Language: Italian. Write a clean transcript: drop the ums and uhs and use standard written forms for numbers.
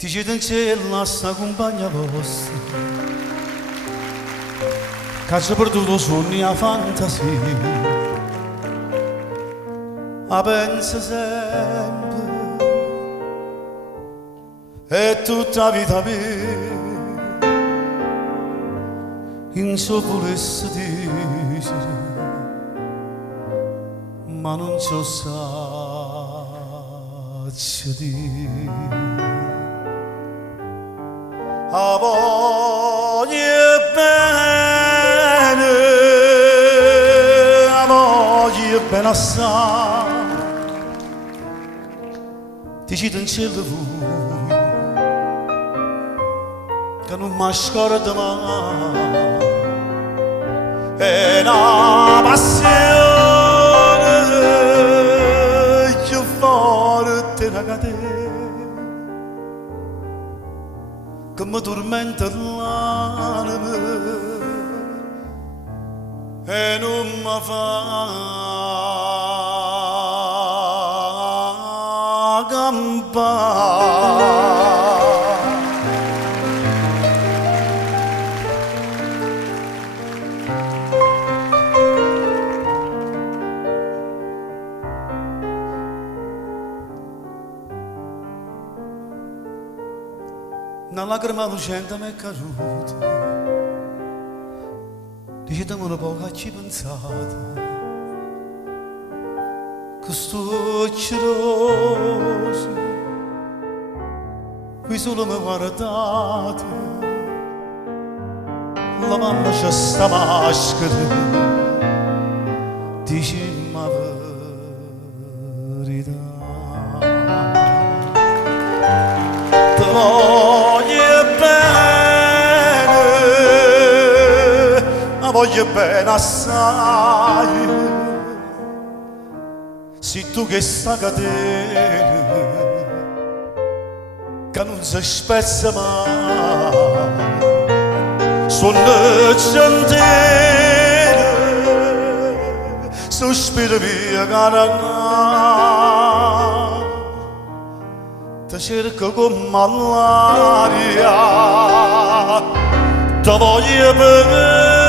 Dice in cielo la sta compagna vostra che ha perduto sogni a fantasia, ma pensa sempre è tutta vita mia in so volesse dire ma non so saccio dire. A voglio bene assai, dici in cielo voi che non mi scorda mai, è una passione più forte da catena che mi tormenta l'anima e non mi fa campare. Una lacrima lucente mi è caduta, dicetemi un po' che ci pensate, che sto geloso, qui solo mi guardate, la mamma c'ha sta maschera, dici la verità. Te voglio bene assai, se tu che sta catena che non si spezza mai, sono centene, sospira via cara, ti cerco come l'aria, ti voglio bene.